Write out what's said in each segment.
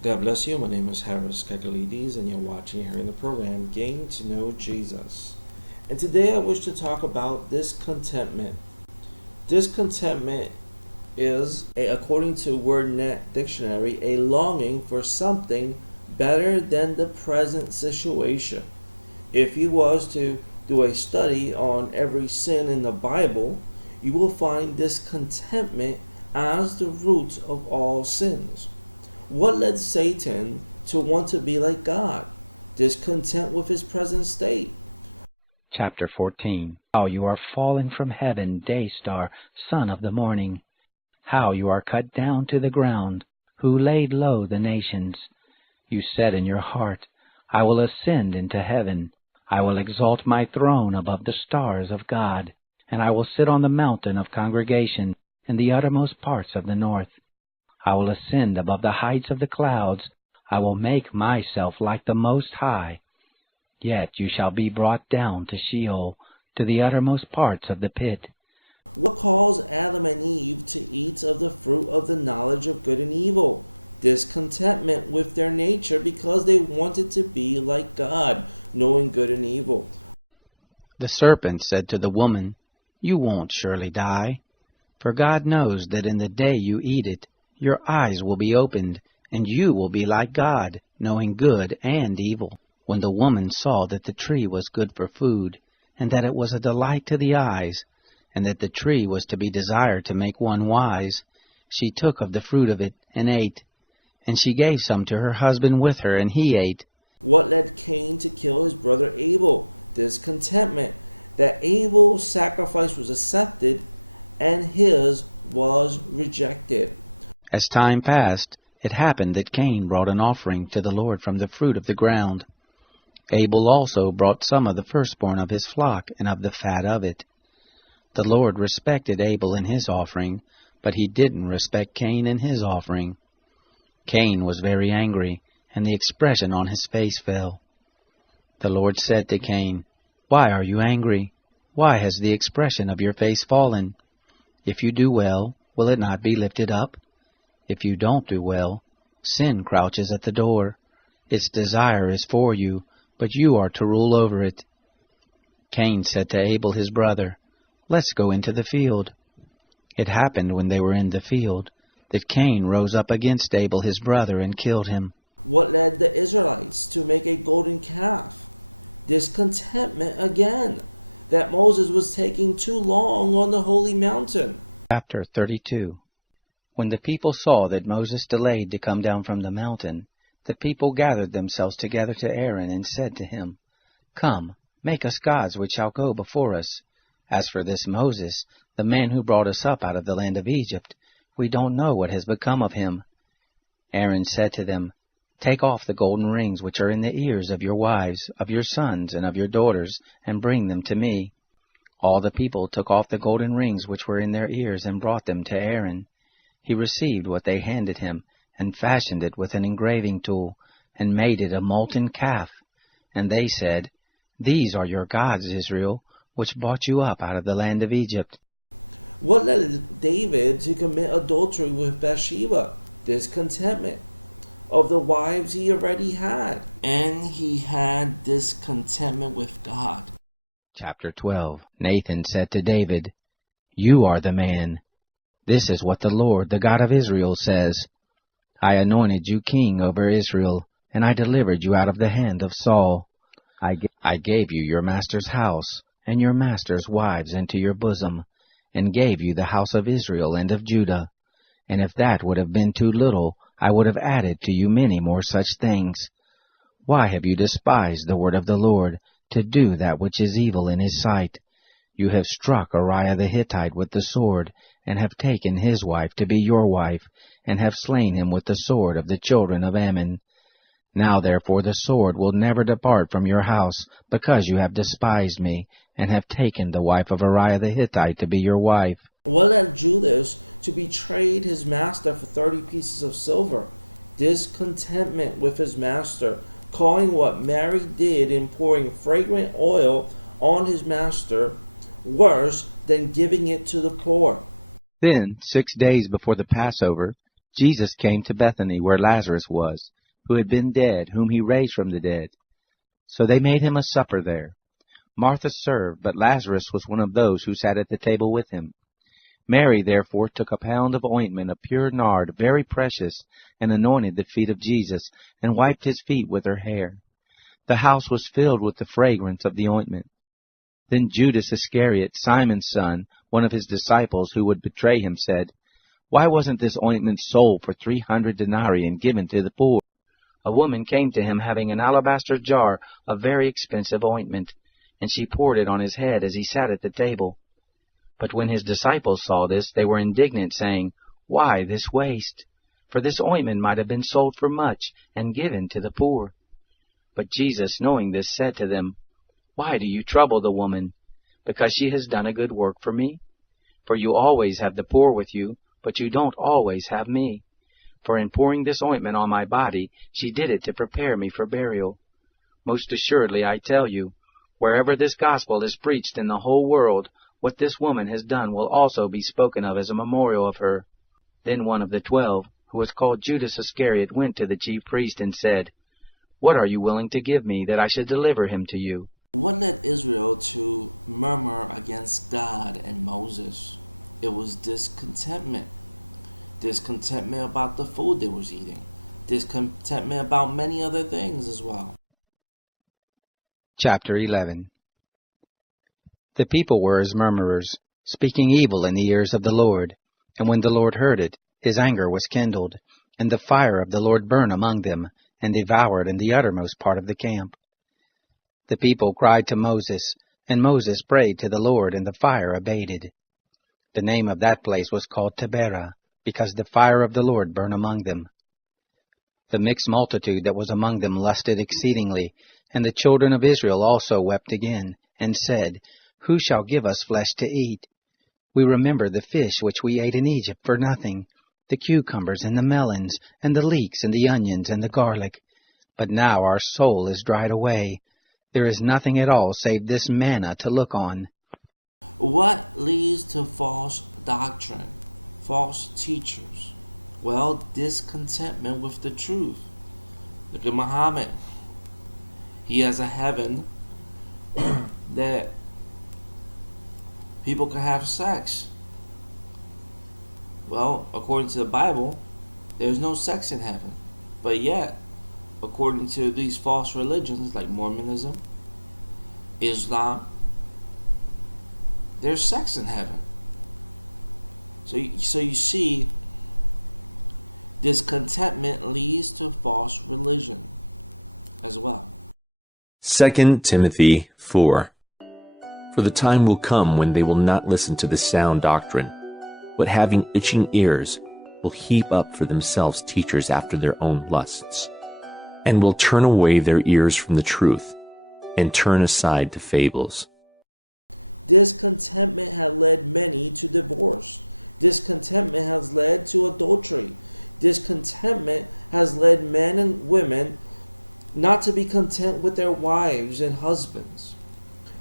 God bless you. My name is Harris Kakalides, and you're watching here in the program Getting to Know Jesus. And today I wish to talk about discontentment. Discontentment is, according to WordNet Dictionary, a longing for something better than the present situation. If you was to do a study on every sin in the Bible, you will find discontentment as the root of all sins. What led Satan to want to be like God, discontent with his present state? Chapter 14. How you are fallen from heaven, day star, son of the morning. How you are cut down to the ground, who laid low the nations. You said in your heart, I will ascend into heaven. I will exalt my throne above the stars of God, and I will sit on the mountain of congregation in the uttermost parts of the north. I will ascend above the heights of the clouds. I will make myself like the Most High. Yet you shall be brought down to Sheol, to the uttermost parts of the pit. What caused Adam and Eve to eat of the fruit of the knowledge of good and evil? Discontentment with their nature because they wanted to be like God, knowing good and evil. The serpent said to the woman, You won't surely die, for God knows that in the day you eat it, your eyes will be opened, and you will be like God, knowing good and evil. When the woman saw that the tree was good for food, and that it was a delight to the eyes, and that the tree was to be desired to make one wise, she took of the fruit of it and ate. And she gave some to her husband with her, and he ate. What led Cain to kill his brother Abel? Discontentment that Abel's sacrifice was accepted and his was rejected. As time passed, it happened that Cain brought an offering to the Lord from the fruit of the ground. Abel also brought some of the firstborn of his flock and of the fat of it. The Lord respected Abel in his offering, but he didn't respect Cain in his offering. Cain was very angry, and the expression on his face fell. The Lord said to Cain, Why are you angry? Why has the expression of your face fallen? If you do well, will it not be lifted up? If you don't do well, sin crouches at the door. Its desire is for you, but you are to rule over it. Cain said to Abel his brother, Let's go into the field. It happened when they were in the field that Cain rose up against Abel his brother and killed him. What led the Israelites to make a golden calf? Discontentment again, that Moses was taking too long on the holy mountain. Chapter 32. When the people saw that Moses delayed to come down from the mountain, the people gathered themselves together to Aaron and said to him, Come, make us gods which shall go before us. As for this Moses, the man who brought us up out of the land of Egypt, we don't know what has become of him. Aaron said to them, Take off the golden rings which are in the ears of your wives, of your sons, and of your daughters, and bring them to me. All the people took off the golden rings which were in their ears and brought them to Aaron. He received what they handed him, and fashioned it with an engraving tool, and made it a molten calf. And they said, These are your gods, Israel, which brought you up out of the land of Egypt. What led David to commit adultery with Bathsheba? Discontentment of the wives he already had. And he had discontentment with God. Chapter 12. Nathan said to David, You are the man. This is what the Lord, the God of Israel, says. I anointed you king over Israel, and I delivered you out of the hand of Saul. I gave you your master's house, and your master's wives into your bosom, and gave you the house of Israel and of Judah. And if that would have been too little, I would have added to you many more such things. Why have you despised the word of the Lord, to do that which is evil in his sight? You have struck Uriah the Hittite with the sword, and have taken his wife to be your wife, and have slain him with the sword of the children of Ammon. Now therefore the sword will never depart from your house, because you have despised me, and have taken the wife of Uriah the Hittite to be your wife. What led Judas to betray his master for 30 pieces of silver? Discontentment with his master, calling what Mary did in pouring fragrant oil on his master worse than giving it to the poor. Then, 6 days before the Passover, Jesus came to Bethany, where Lazarus was, who had been dead, whom he raised from the dead. So they made him a supper there. Martha served, but Lazarus was one of those who sat at the table with him. Mary therefore took a pound of ointment of pure nard, very precious, and anointed the feet of Jesus, and wiped his feet with her hair. The house was filled with the fragrance of the ointment. Then Judas Iscariot, Simon's son, one of his disciples who would betray him, said, "Why wasn't this ointment sold for 300 denarii and given to the poor?" A woman came to him having an alabaster jar of very expensive ointment, and she poured it on his head as he sat at the table. But when his disciples saw this, they were indignant, saying, "Why this waste? For this ointment might have been sold for much and given to the poor." But Jesus, knowing this, said to them, "Why do you trouble the woman? Because she has done a good work for me? For you always have the poor with you, but you don't always have me. For in pouring this ointment on my body, she did it to prepare me for burial. Most assuredly I tell you, wherever this gospel is preached in the whole world, what this woman has done will also be spoken of as a memorial of her." Then one of the 12, who was called Judas Iscariot, went to the chief priest and said, "What are you willing to give me that I should deliver him to you?" What led Israel to murmur against God and Moses? It was discontentment. Discontentment about the food they was eating. Discontentment about many other things as well. Chapter 11. The people were as murmurers, speaking evil in the ears of the Lord. And when the Lord heard it, his anger was kindled, and the fire of the Lord burned among them, and devoured in the uttermost part of the camp. The people cried to Moses, and Moses prayed to the Lord, and the fire abated. The name of that place was called Taberah, because the fire of the Lord burned among them. The mixed multitude that was among them lusted exceedingly, and the children of Israel also wept again, and said, "Who shall give us flesh to eat? We remember the fish which we ate in Egypt for nothing, the cucumbers and the melons, and the leeks and the onions and the garlic. But now our soul is dried away. There is nothing at all save this manna to look on." What leads to false doctrine? False teachers? Well, discontentment with the truth. Look at Muhammad. He has a heaven that people can have sex. Well, according to the Bible, there's no sex in heaven. But yet, according to these false religions like Mormonism, Islam, there's sex in heaven. So you see, discontentment leads to false religion as well. 2 Timothy 4. For the time will come when they will not listen to the sound doctrine, but having itching ears will heap up for themselves teachers after their own lusts, and will turn away their ears from the truth, and turn aside to fables. Discontentment has led many to divorce. Discontentment has led to adultery. Discontentment has led men and women not to be content with their wives and husbands.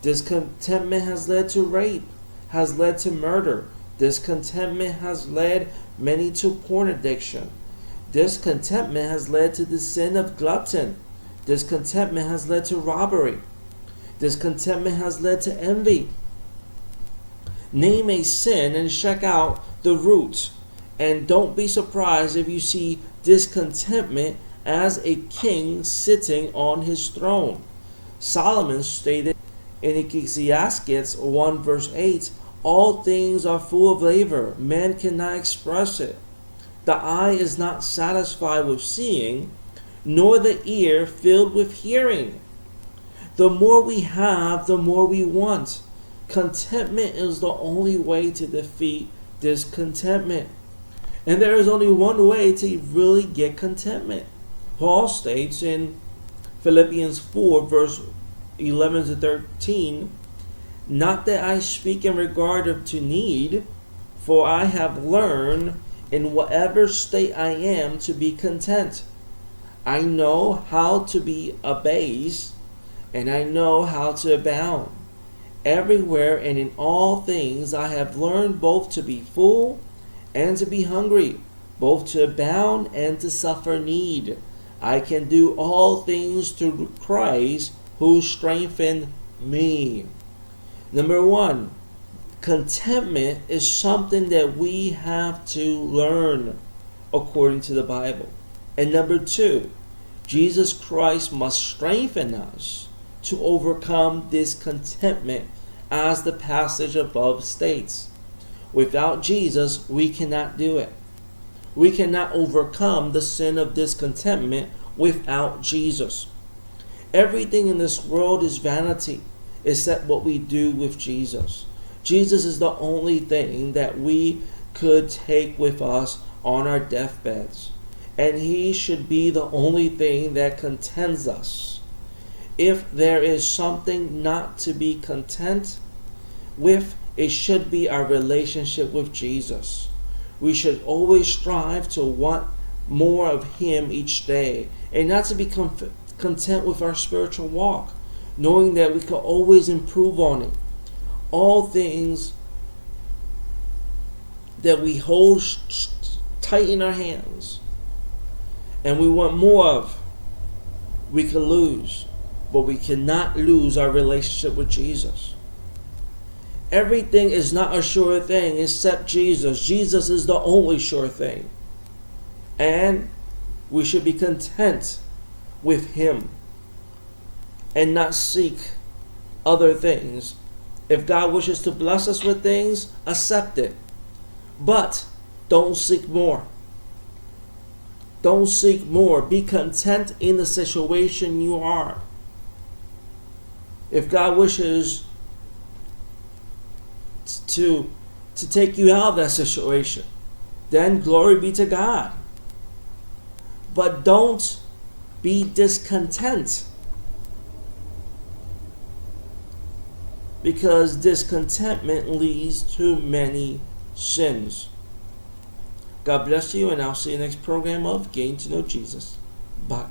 Discontentment has led to rape, has led to murder. Discontentment has led many to porn addiction. Discontentment has led to the sin of glutton. Discontentment has led to robbery. Discontentment has led to envy. Name a sin and check out the root. And don't be surprised if you see discontentment as a king sitting on his throne. Solomon stated in Ecclesiastes 1 verse 8, "All things are full of labor. Man cannot express it. The eye is not satisfied with seeing, nor the ear filled with hearing." The more we have, the more we want. Contentment is the only way to defeat discontentment. And there is only one way to really get contentment. Paul states in Philippians 4 verse 11 to 13, "Not that I speak in regard to need, for I have learned in whatever state I am to be content. I know how to be abased, and I know how to abound. Everywhere and in all things I have learned both to be full and to be hungry, both to abound and to suffer need. I can do all things through Christ who strengthened me. Number one, contentment is something that we have to learn according to the Bible. And number two, Jesus Christ must strengthen us to overcome discontentment, as the passage above states. Without Jesus, we cannot do it. We cannot overcome the sin of discontentment without Jesus. Everything in this world is vanity except what we do with Jesus. Jesus is the only thing that we could take with us on our deathbeds. And He should be the only thing that contents us. If there is something not to be content with, it should be our relationship with Jesus. We should always strive to want more of Him each day, and not to become content with our spiritual walk, knowing that we can always improve on it. All things that we hold tight in our hands and we want more of, we can lose, but we cannot lose our relationship with Jesus. Everything is not a sure thing except Jesus. Jesus is the only sure thing. And we should be content with Him and not seek other things. If God wishes to bless us with things, accept it. But don't seek more. Don't seek more. Be content in the situation you are. If God wishes to take you out of that situation, then glory be to God. But don't be discontent, because discontentment leads to many sins. God bless you, and I'll see you next program of Getting to Know Jesus. Bye.